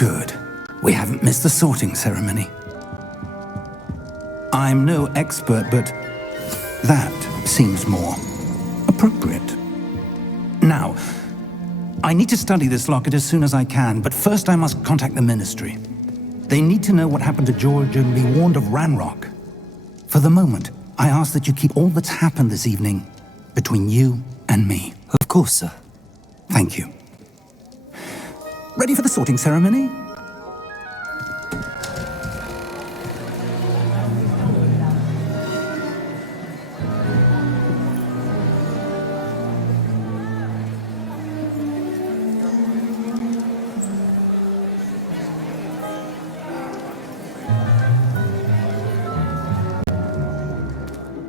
Good. We haven't missed the sorting ceremony. I'm no expert, but that seems more appropriate. Now, I need to study this locket as soon as I can, but first I must contact the Ministry. They need to know what happened to George and be warned of Ranrock. For the moment, I ask that you keep all that's happened this evening between you and me. Of course, sir. Thank you. Ready for the sorting ceremony?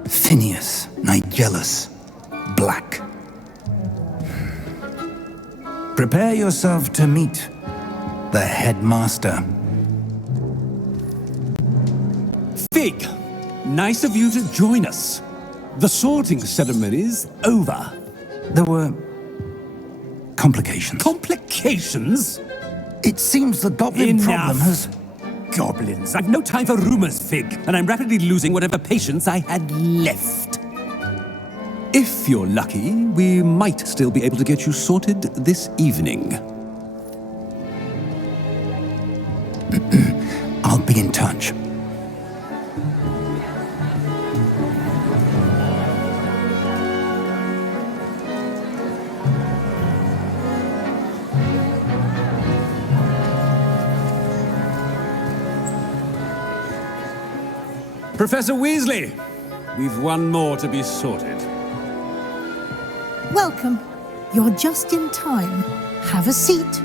Phineas, Nigellus, Black. Prepare yourself to meet the headmaster. Fig, nice of you to join us. The sorting ceremony's over. There were complications. Complications? It seems the goblin problem has... Goblins. I've no time for rumors, Fig, and I'm rapidly losing whatever patience I had left. If you're lucky, we might still be able to get you sorted this evening. I'll be in touch. Professor Weasley, we've one more to be sorted. Welcome. You're just in time. Have a seat.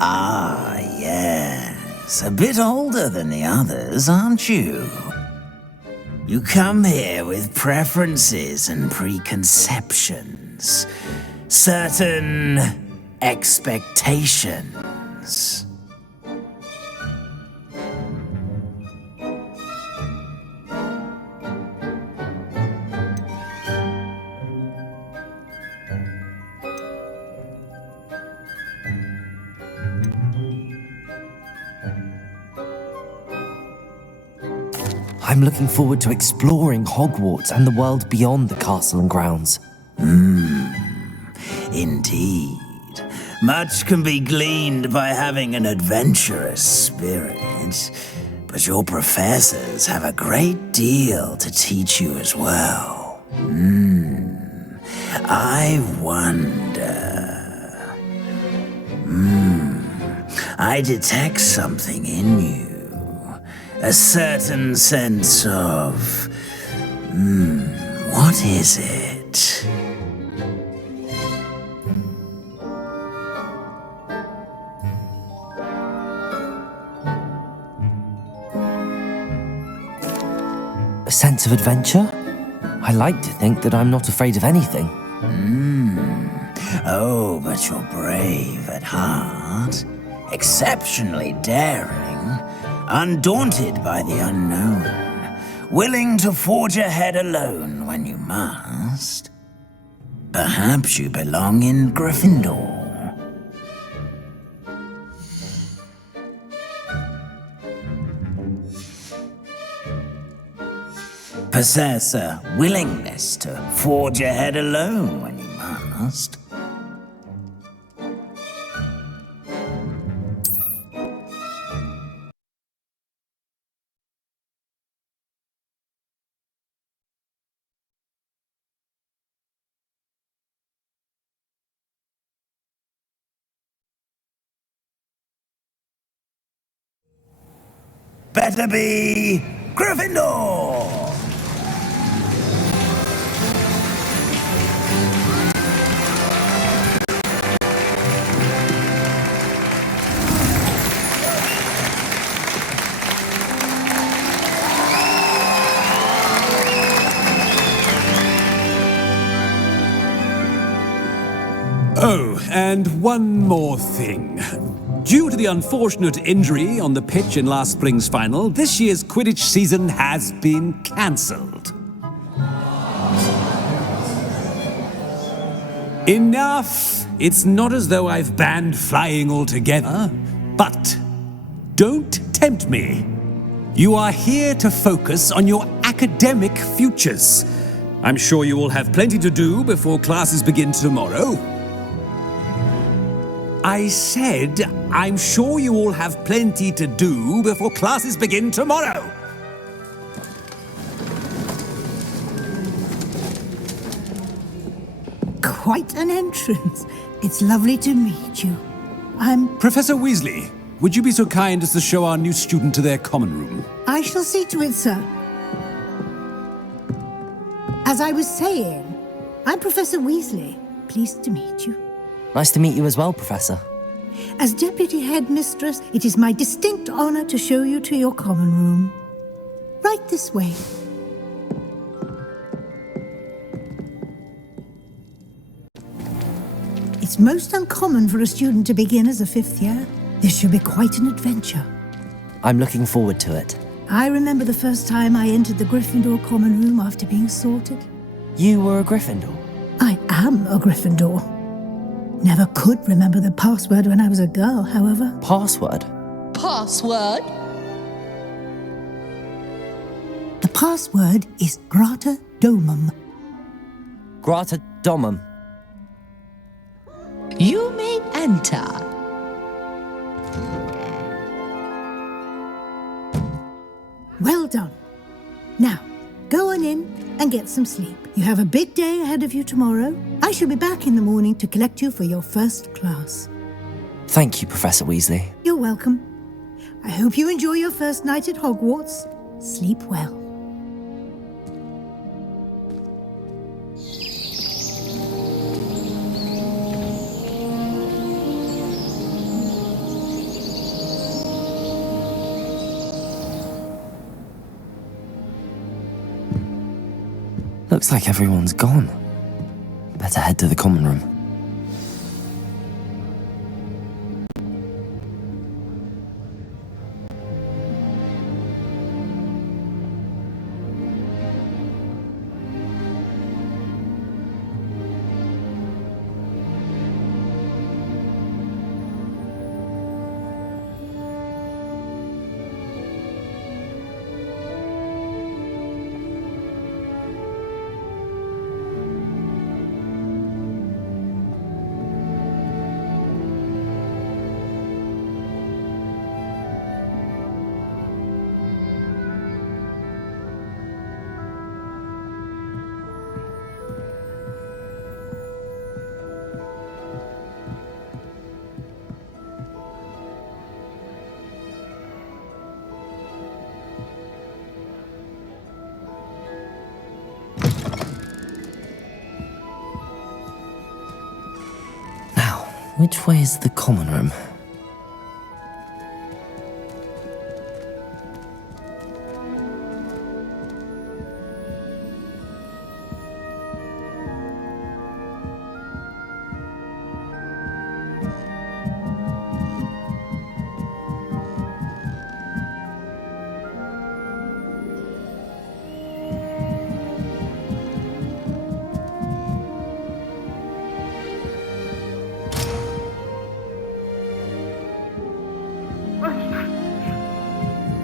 Ah, yes. A bit older than the others, aren't you? You come here with preferences and preconceptions. Certain expectations. I'm looking forward to exploring Hogwarts and the world beyond the castle and grounds. Indeed. Much can be gleaned by having an adventurous spirit, but your professors have a great deal to teach you as well. I wonder... I detect something in you. A certain sense of... what is it? A sense of adventure? I like to think that I'm not afraid of anything. Oh, but you're brave at heart. Exceptionally daring. Undaunted by the unknown. Willing to forge ahead alone when you must. Perhaps you belong in Gryffindor. Possess a willingness to forge ahead alone when you must. Better be Gryffindor! Oh, and one more thing. Due to the unfortunate injury on the pitch in last spring's final, this year's Quidditch season has been cancelled. Enough! It's not as though I've banned flying altogether, but don't tempt me. You are here to focus on your academic futures. I'm sure you all have plenty to do before classes begin tomorrow. I said, I'm sure you all have plenty to do before classes begin tomorrow. Quite an entrance. It's lovely to meet you. Professor Weasley, would you be so kind as to show our new student to their common room? I shall see to it, sir. As I was saying, I'm Professor Weasley. Pleased to meet you. Nice to meet you as well, Professor. As Deputy Headmistress, it is my distinct honor to show you to your common room. Right this way. It's most uncommon for a student to begin as a fifth year. This should be quite an adventure. I'm looking forward to it. I remember the first time I entered the Gryffindor common room after being sorted. You were a Gryffindor? I am a Gryffindor. Never could remember the password when I was a girl, however. Password? Password? The password is Grata Domum. Grata Domum. You may enter. Well done. Now, go on in and get some sleep. You have a big day ahead of you tomorrow. I shall be back in the morning to collect you for your first class. Thank you, Professor Weasley. You're welcome. I hope you enjoy your first night at Hogwarts. Sleep well. Looks like everyone's gone. Better head to the common room. Which way is the common room?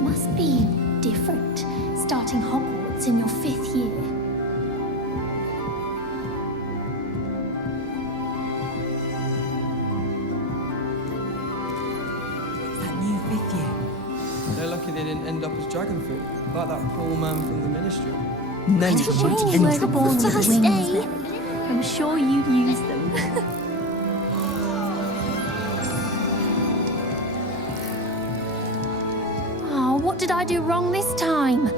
Must be different, starting Hogwarts in your 5th year. It's that new 5th year. They're lucky they didn't end up as dragon fruit, like that poor man from the Ministry. When you were born with wings, I'm sure you'd use them. What did I do wrong this time?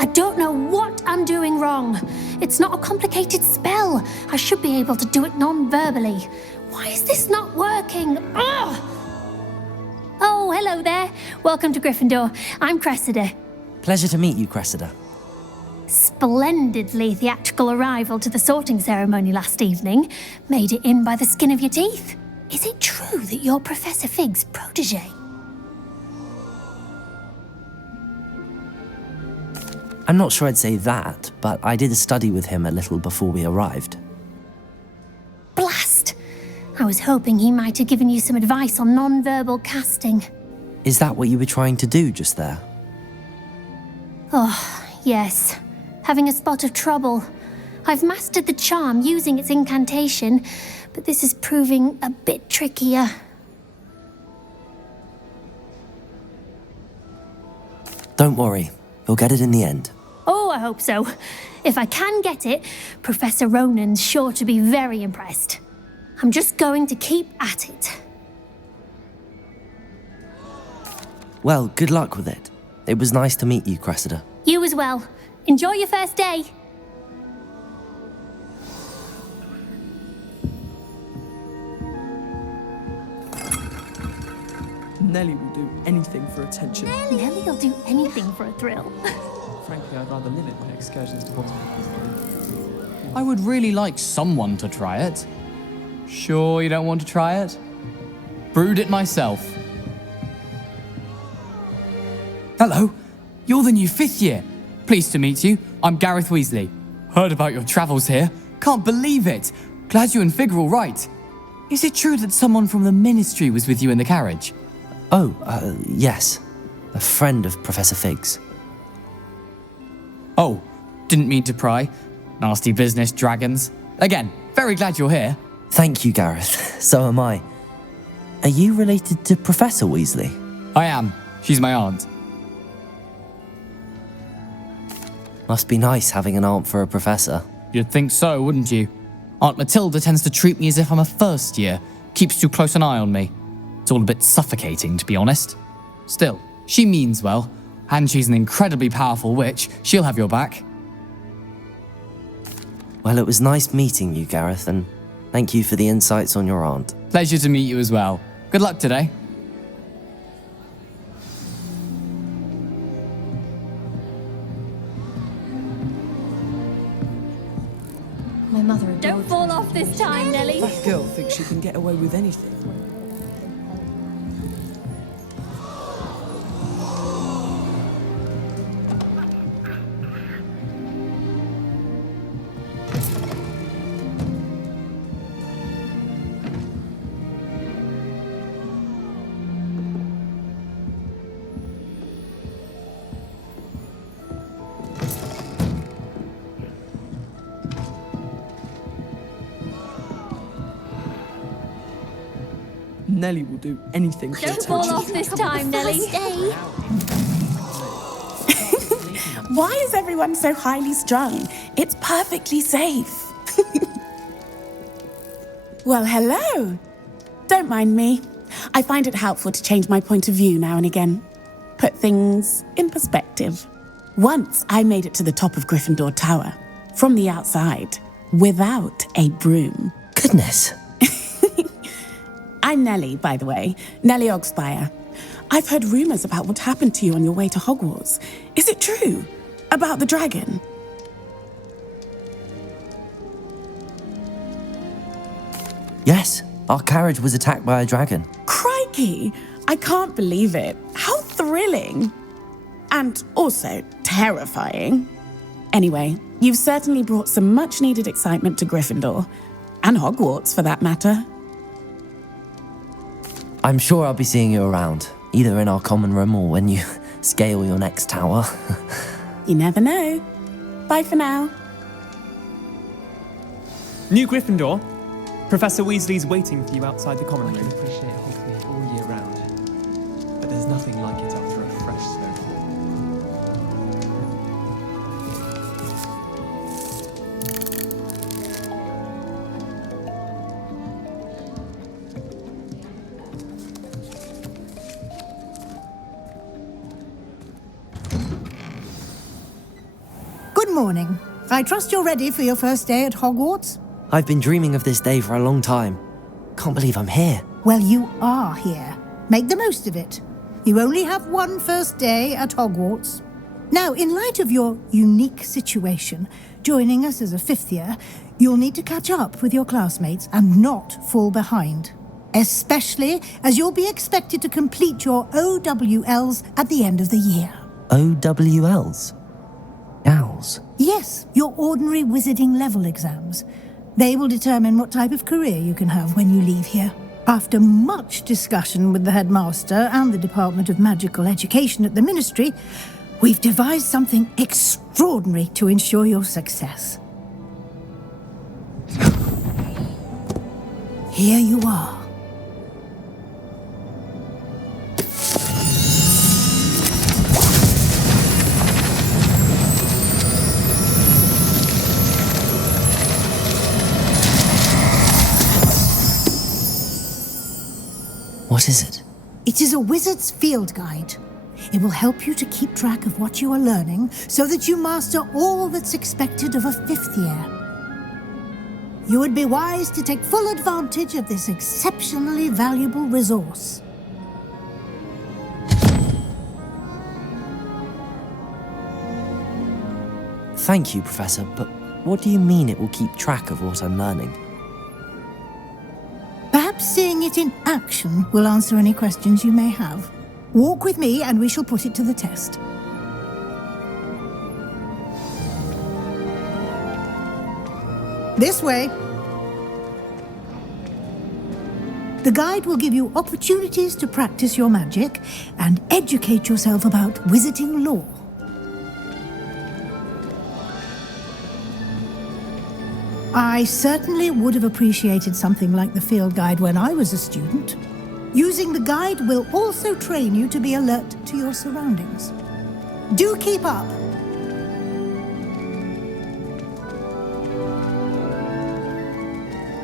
I don't know what I'm doing wrong. It's not a complicated spell. I should be able to do it non-verbally. Why is this not working? Ugh! Oh, hello there. Welcome to Gryffindor. I'm Cressida. Pleasure to meet you, Cressida. Splendidly theatrical arrival to the sorting ceremony last evening. Made it in by the skin of your teeth. Is it true that you're Professor Fig's protege? I'm not sure I'd say that, but I did a study with him a little before we arrived. Blast! I was hoping he might have given you some advice on non-verbal casting. Is that what you were trying to do just there? Oh, yes. Having a spot of trouble. I've mastered the charm using its incantation, but this is proving a bit trickier. Don't worry, you'll get it in the end. Oh, I hope so. If I can get it, Professor Ronan's sure to be very impressed. I'm just going to keep at it. Well, good luck with it. It was nice to meet you, Cressida. You as well. Enjoy your first day. Nellie will do anything for attention. Nellie'll do anything for a thrill. Frankly, I'd rather limit my excursions to hospitals. I would really like someone to try it. Sure you don't want to try it? Brewed it myself. Hello, you're the new 5th year. Pleased to meet you. I'm Gareth Weasley. Heard about your travels here. Can't believe it. Glad you and Fig are all right. Is it true that someone from the Ministry was with you in the carriage? Oh, yes. A friend of Professor Fig's. Oh, didn't mean to pry. Nasty business, dragons. Again, very glad you're here. Thank you, Gareth. So am I. Are you related to Professor Weasley? I am. She's my aunt. Must be nice having an aunt for a professor. You'd think so, wouldn't you? Aunt Matilda tends to treat me as if I'm a first year. Keeps too close an eye on me. It's all a bit suffocating, to be honest. Still, she means well. And she's an incredibly powerful witch. She'll have your back. Well, it was nice meeting you, Gareth, and thank you for the insights on your aunt. Pleasure to meet you as well. Good luck today. My mother Don't fall off this time, Nellie. That girl thinks she can get away with anything. Nellie will do anything for Don't attention. fall off this time, Nellie. Why is everyone so highly strung? It's perfectly safe. Well, hello. Don't mind me. I find it helpful to change my point of view now and again. Put things in perspective. Once I made it to the top of Gryffindor Tower, from the outside, without a broom. Goodness. I'm Nellie, by the way. Nellie Ogspire. I've heard rumours about what happened to you on your way to Hogwarts. Is it true? About the dragon? Yes, our carriage was attacked by a dragon. Crikey! I can't believe it. How thrilling! And also terrifying. Anyway, you've certainly brought some much-needed excitement to Gryffindor. And Hogwarts, for that matter. I'm sure I'll be seeing you around, either in our common room or when you scale your next tower. You never know. Bye for now. New Gryffindor, Professor Weasley's waiting for you outside the common I can room. appreciate Hogsmeade all year round, but there's nothing like it after a fresh snowfall. Good morning. I trust you're ready for your first day at Hogwarts? I've been dreaming of this day for a long time. Can't believe I'm here. Well, you are here. Make the most of it. You only have one first day at Hogwarts. Now, in light of your unique situation, joining us as a 5th year, you'll need to catch up with your classmates and not fall behind. especially as you'll be expected to complete your OWLs at the end of the year. OWLs? Owls? Yes, your ordinary wizarding level exams. They will determine what type of career you can have when you leave here. After much discussion with the headmaster and the Department of Magical Education at the Ministry, we've devised something extraordinary to ensure your success. Here you are. What is it? It is a wizard's field guide. It will help you to keep track of what you are learning so that you master all that's expected of a 5th year. You would be wise to take full advantage of this exceptionally valuable resource. Thank you, Professor, but what do you mean it will keep track of what I'm learning? Perhaps seeing it in action will answer any questions you may have. Walk with me and we shall put it to the test. This way. The guide will give you opportunities to practice your magic and educate yourself about wizarding lore. I certainly would have appreciated something like the field guide when I was a student. Using the guide will also train you to be alert to your surroundings. Do keep up.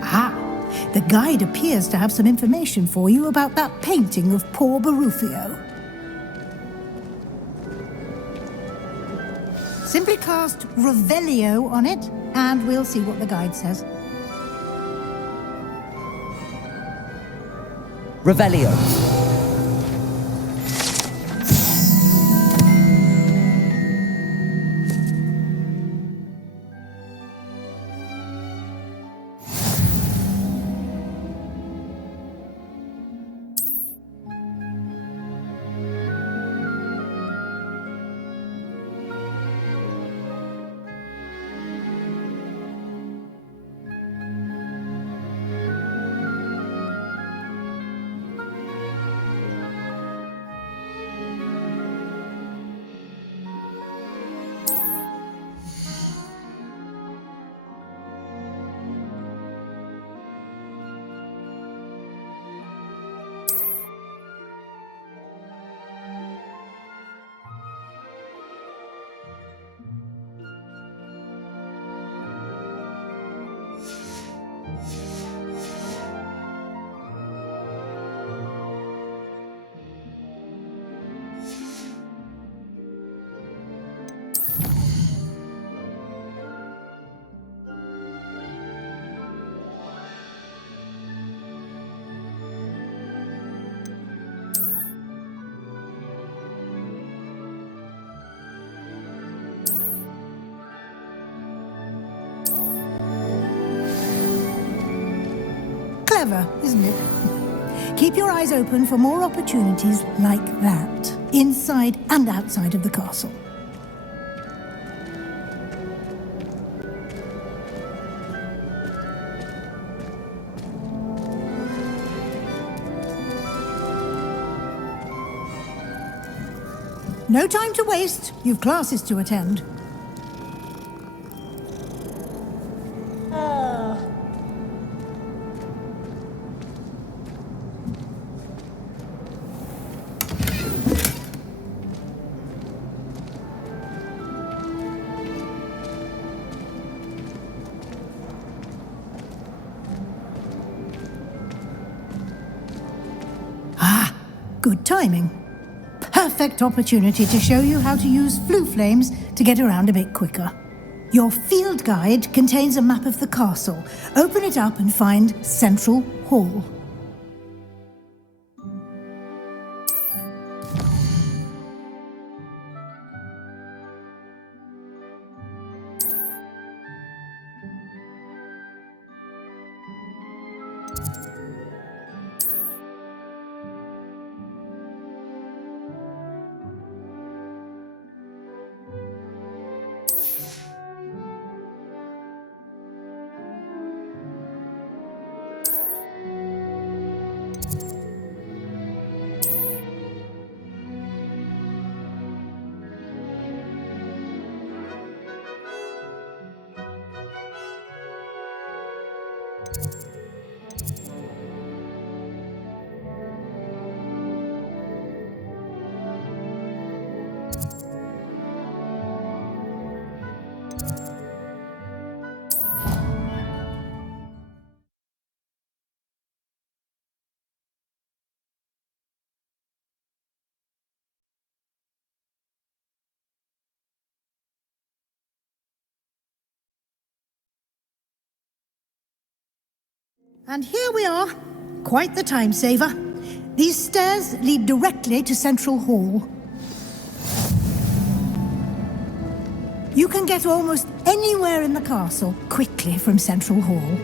Ah, the guide appears to have some information for you about that painting of poor Barufio. Simply cast Revelio on it, and we'll see what the guide says. Revelio. Clever, isn't it? Keep your eyes open for more opportunities like that, inside and outside of the castle. No time to waste. You've classes to attend. Good timing. Perfect opportunity to show you how to use flue flames to get around a bit quicker. Your field guide contains a map of the castle. Open it up and find Central Hall. And here we are. Quite the time saver. These stairs lead directly to Central Hall. You can get almost anywhere in the castle quickly from Central Hall.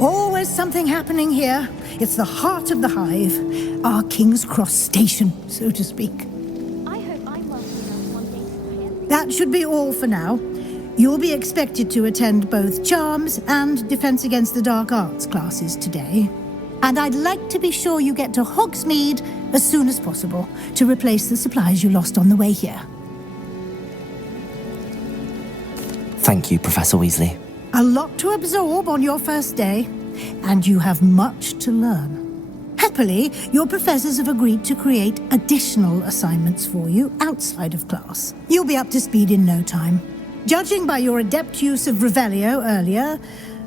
Always something happening here. It's the heart of the Hive, our King's Cross station, so to speak. I hope I'm welcome enough one day to That should be all for now. You'll be expected to attend both Charms and Defense Against the Dark Arts classes today. And I'd like to be sure you get to Hogsmeade as soon as possible to replace the supplies you lost on the way here. Thank you, Professor Weasley. A lot to absorb on your first day, and you have much to learn. Happily, your professors have agreed to create additional assignments for you outside of class. You'll be up to speed in no time. Judging by your adept use of Revelio earlier,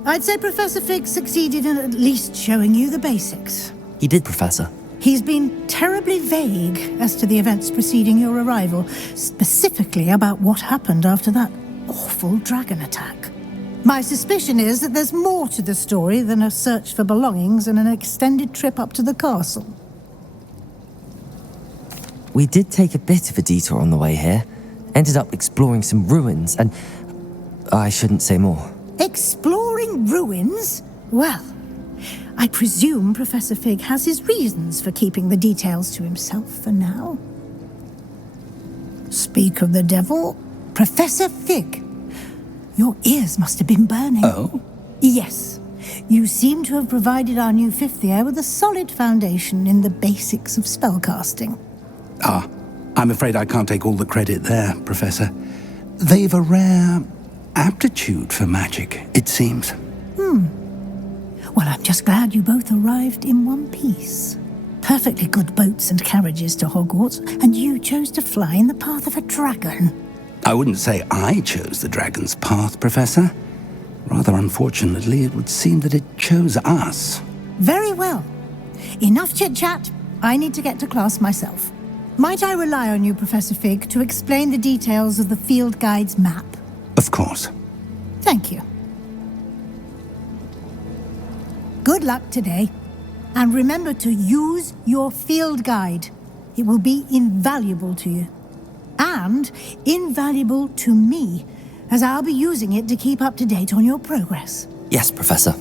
I'd say Professor Fig succeeded in at least showing you the basics. He did, Professor. He's been terribly vague as to the events preceding your arrival, specifically about what happened after that awful dragon attack. My suspicion is that there's more to the story than a search for belongings and an extended trip up to the castle. We did take a bit of a detour on the way here. Ended up exploring some ruins, and I shouldn't say more. Exploring ruins? Well, I presume Professor Fig has his reasons for keeping the details to himself for now. Speak of the devil, Professor Fig. Your ears must have been burning. Oh? Yes. You seem to have provided our new fifth year with a solid foundation in the basics of spellcasting. Ah, I'm afraid I can't take all the credit there, Professor. They've a rare aptitude for magic, it seems. Well, I'm just glad you both arrived in one piece. Perfectly good boats and carriages to Hogwarts, and you chose to fly in the path of a dragon. I wouldn't say I chose the dragon's path, Professor. Rather unfortunately, it would seem that it chose us. Very well. Enough chit-chat. I need to get to class myself. Might I rely on you, Professor Fig, to explain the details of the field guide's map? Of course. Thank you. Good luck today. And remember to use your field guide. It will be invaluable to you. And invaluable to me, as I'll be using it to keep up to date on your progress. Yes, Professor.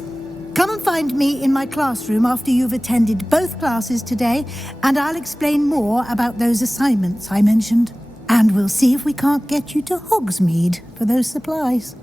Come and find me in my classroom after you've attended both classes today, and I'll explain more about those assignments I mentioned. And we'll see if we can't get you to Hogsmeade for those supplies.